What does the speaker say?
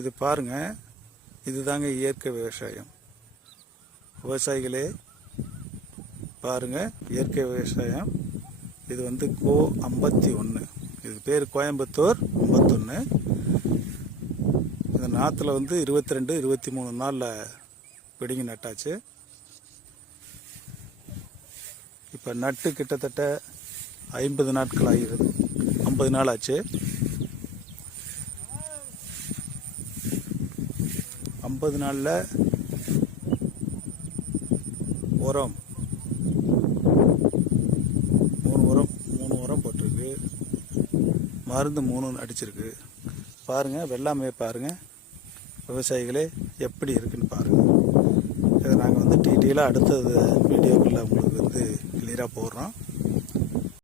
இது பாருங்க, இதுதாங்க இயற்கை விவசாயம். விவசாயிகளே பாருங்க, இயற்கை விவசாயம். இது வந்து கோ 51, இது பேர் கோயம்புத்தூர் 51. இந்த நாற்றுல வந்து 22 23 நாளில் பிடிங்கி நட்டாச்சு. இப்போ நட்டு கிட்டத்தட்ட 50 நாட்கள் ஆகிறது, 50 நாள் ஆச்சு. 50 நாளில் உரம் 3 உரம் போட்டிருக்கு, மருந்து 3 அடிச்சிருக்கு. பாருங்கள், வெள்ளாமையை பாருங்கள் விவசாயிகளே எப்படி இருக்குன்னு பாருங்கள். இதை நாங்கள் வந்து டீட்டெயிலாக அடுத்தது வீடியோக்குள்ளே உங்களுக்கு வந்து கிளியராக போடுறோம்.